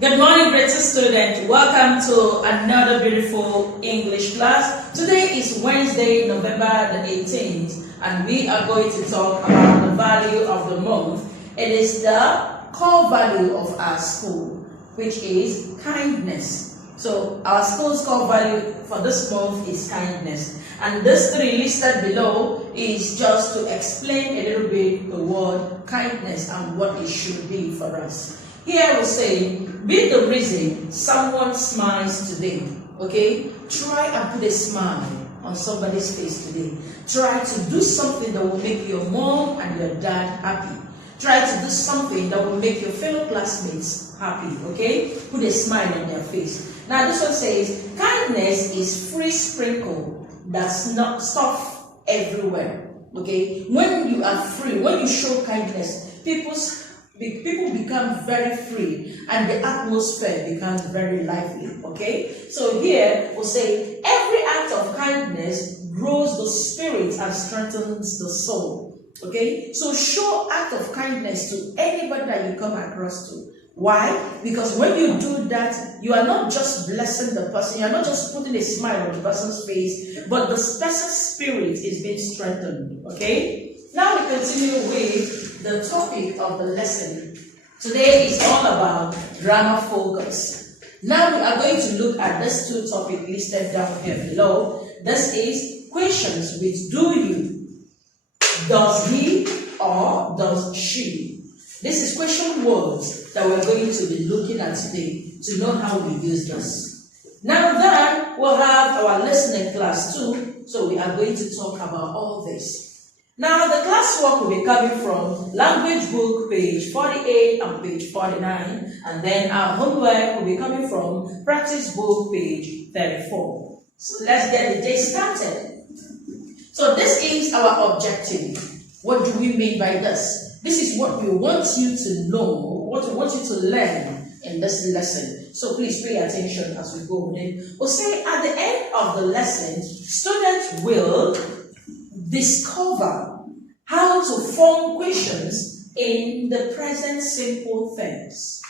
Good morning, great student. Welcome to another beautiful English class. Today is Wednesday, November the 18th, and we are going to talk about the value of the month. It is the core value of our school, which is kindness. So our school's core value for this month is kindness. And this three listed below is just to explain a little bit the word kindness and what it should be for us. Here we say, be the reason someone smiles today. Okay? Try and put a smile on somebody's face today. Try to do something that will make your mom and your dad happy. Try to do something that will make your fellow classmates happy. Okay? Put a smile on their face. Now this one says, kindness is free sprinkle that's not stuff everywhere. Okay? When you are free, when you show kindness, people become very free and the atmosphere becomes very lively. Okay, so here we'll say every act of kindness grows the spirit and strengthens the soul. Okay, so show act of kindness to anybody that you come across to. Why? Because when you do that, you are not just blessing the person, you are not just putting a smile on the person's face, but the person's spirit is being strengthened. Okay, now we continue with the topic of the lesson. Today is all about grammar focus. Now we are going to look at these two topics listed down here below. This is questions with do you, does he, or does she. This is question words that we're going to be looking at today to know how we use this. Now then, we'll have our listening class too, so we are going to talk about all this. Now, the classwork will be coming from language book page 48 and page 49, and then our homework will be coming from practice book page 34. So let's get the day started. So this is our objective. What do we mean by this? This is what we want you to know, what we want you to learn in this lesson. So please pay attention as we go with it. We'll say at the end of the lesson, students will discover how to form questions in the present simple tense.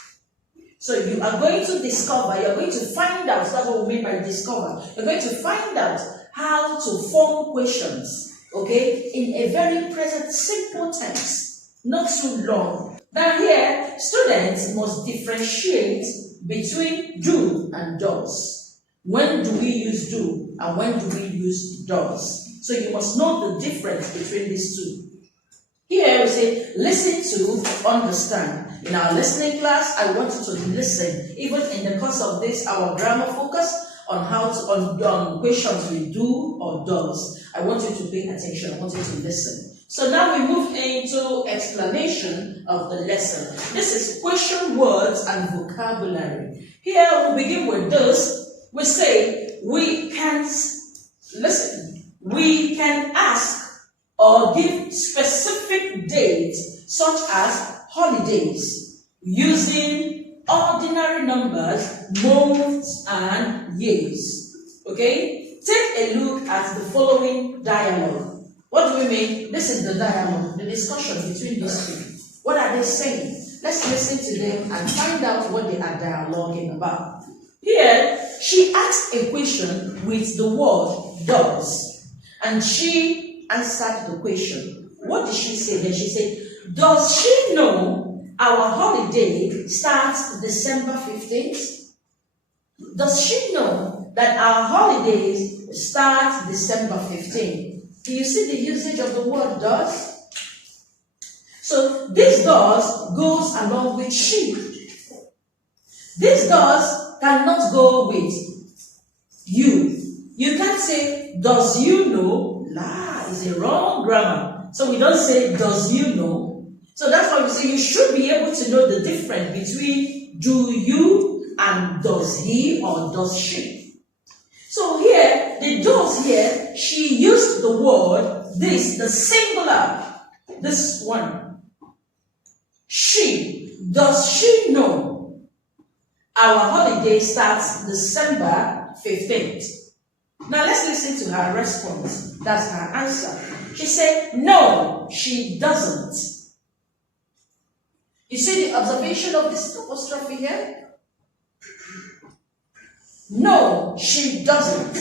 So you are going to discover, you're going to find out, that's what we mean by discover. You're going to find out how to form questions, okay, in a very present simple tense, not too long. Now here, students must differentiate between do and does. When do we use do and when do we use does? So you must know the difference between these two. Here we say, listen to understand. In our listening class, I want you to listen. Even in the course of this, our grammar focus on how to, on questions we do or does. I want you to pay attention. I want you to listen. So now we move into explanation of the lesson. This is question words and vocabulary. Here we'll begin with this. We say, we can, listen, we can ask or give specific dates such as holidays using ordinary numbers, months, and years. Okay? Take a look at the following dialogue. What do we mean? This is the dialogue, the discussion between these two. What are they saying? Let's listen to them and find out what they are dialoguing about. Here, she asked a question with the word does, and she answered the question. What did she say? Then she said, does she know our holiday starts December 15th? Does she know that our holidays start December 15th? Do you see the usage of the word does? So this does goes along with she. This does cannot go with you. You can't say, does you know? La is a wrong grammar. So we don't say, does you know? So that's why we say you should be able to know the difference between do you and does he or does she. So here, the does here, she used the word, this, the singular, this one. She, does she know our holiday starts December 15th? Now let's listen to her response. That's her answer. She said, no, she doesn't. You see the observation of this apostrophe here? No, she doesn't.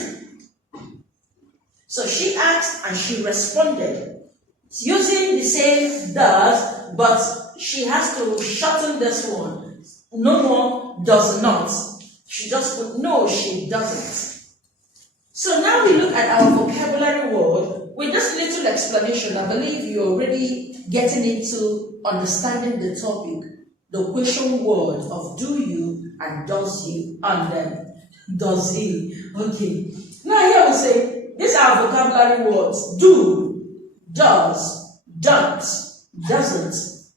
So she asked and she responded. It's using the same does, but she has to shorten this one. No more does not. She just put no, she doesn't. So now we look at our vocabulary word with this little explanation. I believe you're already getting into understanding the topic, the question word of do you and does you and then does he. Okay. Now here we say, these are vocabulary words. Do, does, don't, doesn't,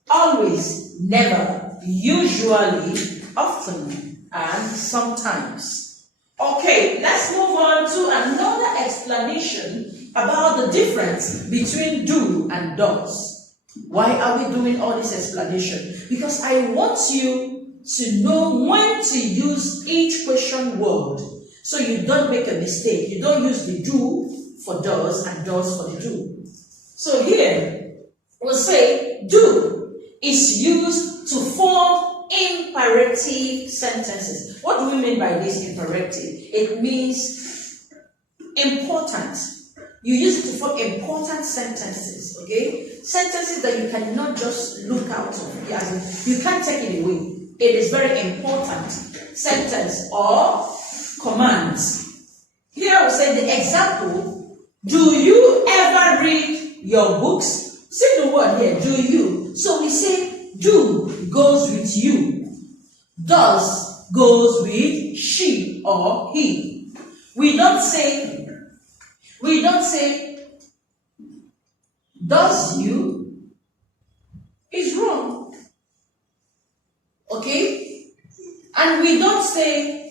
always, never, usually, often, and sometimes. Okay, let's move on to another explanation about the difference between do and does. Why are we doing all this explanation? Because I want you to know when to use each question word so you don't make a mistake. You don't use the do for does and does for the do. So here, we'll say do is used to form imperative sentences. What do we mean by this imperative? It means important. You use it to form important sentences, okay? Sentences that you cannot just look out of. You can't take it away. It is very important. Sentence or commands. Here I will say the example, do you ever read your books? See the word here, do you. So we say do goes with you. Does goes with she or he. We don't say does you is wrong. Okay? And we don't say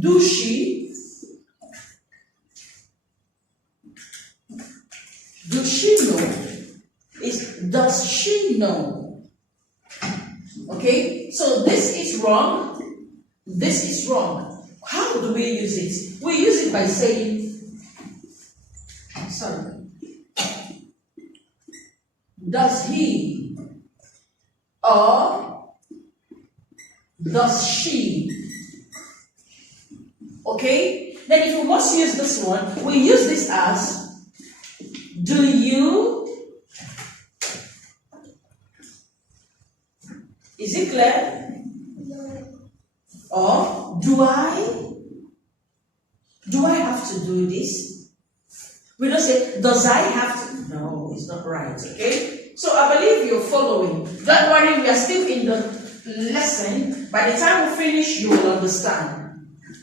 do she. Do she know? Does she know? Okay, so this is wrong. This is wrong. How do we use it? We use it by saying, does he or does she? Okay, then if we must use this one, we use this as do you. Is it clear? No. Or do I? Do I have to do this? We don't say, does I have to? No, it's not right, okay? So I believe you're following. Don't worry, we are still in the lesson. By the time we finish, you will understand.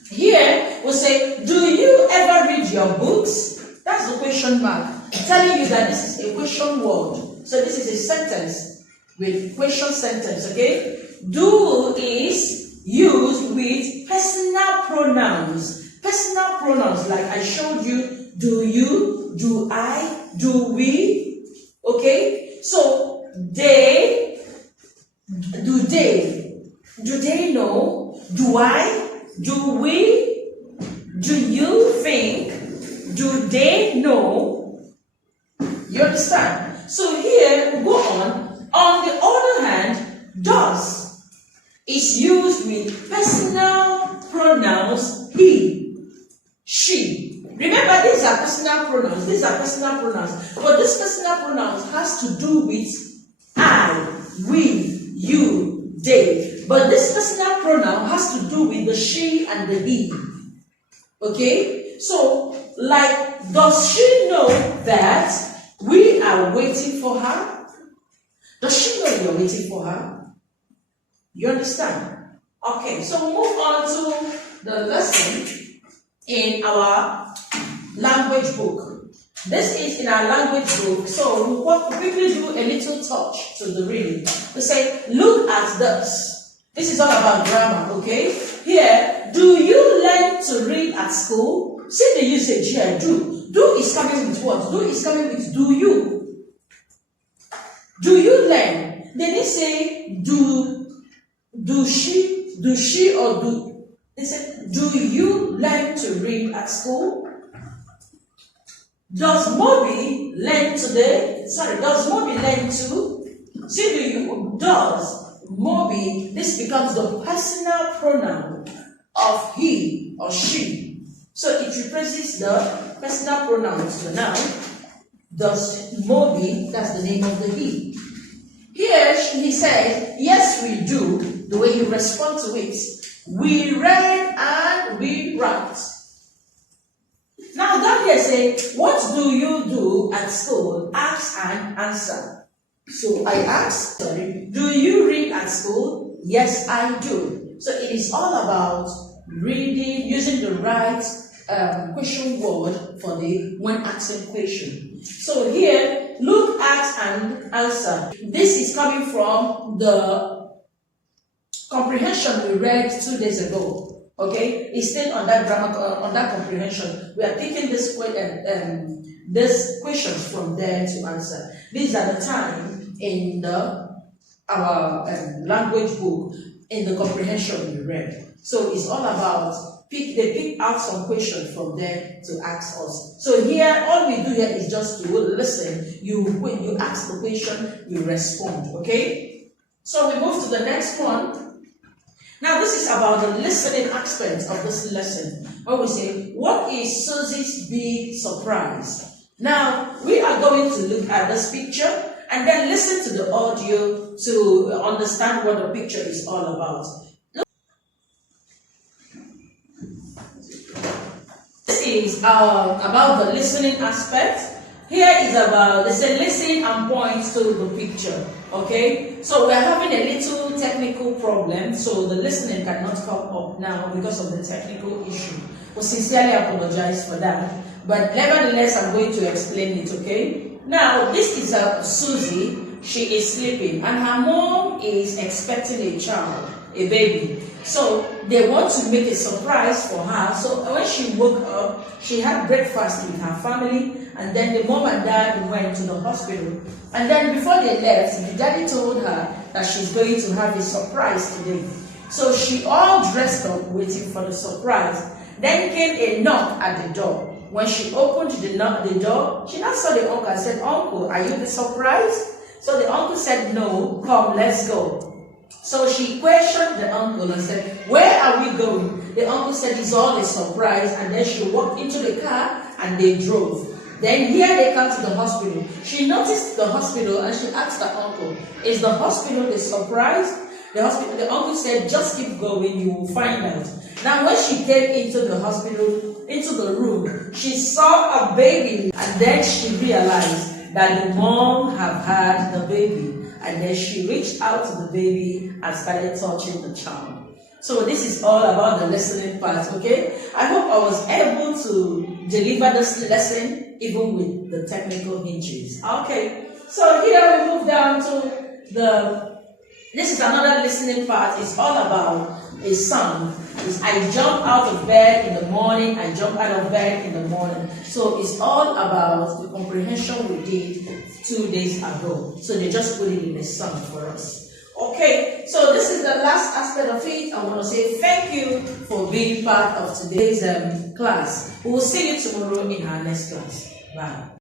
Here, we'll say, do you ever read your books? That's the question mark, telling you that this is a question word. So this is a sentence with question sentence, okay? Do is used with personal pronouns. Personal pronouns, like I showed you, do you, do I, do we, okay? So, they, do they know, do I, do we, do you think, do they know? You understand? So here, we go on. On the other hand, does is used with personal pronouns he, she. Remember, these are personal pronouns. These are personal pronouns. But this personal pronouns has to do with I, we, you, they. But this personal pronoun has to do with the she and the he. Okay? So, like, does she know that we are waiting for her? Does she know you're waiting for her? You understand? Okay, so we'll move on to the lesson in our language book. This is in our language book, so we'll quickly do a little touch to the reading. We say, look at this. This is all about grammar, okay? Here, do you learn to read at school? See the usage here, do. Do is coming with what? Do is coming with do you. Do you learn? They didn't say do she or do. They said, do you learn to read at school? Does Moby learn today? Sorry, does Moby learn to? See, do you? Does Moby? This becomes the personal pronoun of he or she. So it replaces the personal pronoun to the noun. Does Moby? That's the name of the he. Here he said, yes, we do. The way you respond to it. We read and we write. Now down here say, what do you do at school? Ask and answer. So I ask, do you read at school? Yes, I do. So it is all about reading, using the right question word for the when asking question. So here, look at and answer. This is coming from the comprehension we read 2 days ago. Okay, it's still on that grammar, on that comprehension. We are taking this questions from there to answer. These are the time in our language book in the comprehension we read. So it's all about they pick out some questions from there to ask us. So here, all we do here is just to listen. When you ask the question, you respond. Okay. So we move to the next one. Now this is about the listening aspect of this lesson. When we say, what is Susie's big surprise? Now we are going to look at this picture and then listen to the audio to understand what the picture is all about. This is about the listening aspect. Here is about, they say listen and point to the picture. Okay, so we are having a little technical problem, so the listening cannot come up now because of the technical issue. We sincerely apologize for that, but nevertheless I'm going to explain it. Okay, now this is Susie. She is sleeping and her mom is expecting a child, a baby. So they want to make a surprise for her. So when she woke up, she had breakfast with her family, and then the mom and dad went to the hospital. And then before they left, the daddy told her that she's going to have a surprise today. So she all dressed up waiting for the surprise. Then came a knock at the door. When she opened the door, she now saw the uncle and said, "Uncle, are you the surprise?" So the uncle said, "No, come, let's go." So she questioned the uncle and said, "Where are we going?" The uncle said, "It's all a surprise." And then she walked into the car and they drove. Then here they come to the hospital. She noticed the hospital and she asked the uncle, "Is the hospital the surprise?" The uncle said, "Just keep going, you will find out." Now when she came into the hospital, into the room, she saw a baby, and then she realized that the mom had had the baby. And then she reached out to the baby and started touching the child. So this is all about the listening part, okay? I hope I was able to deliver this lesson even with the technical hinges. Okay, so here we move down to this is another listening part. It's all about a song. It's I jump out of bed in the morning, I jump out of bed in the morning. So it's all about the comprehension we did 2 days ago. So they just put it in a song for us. Okay, so this is the last aspect of it. I want to say thank you for being part of today's class. We will see you tomorrow in our next class. Bye.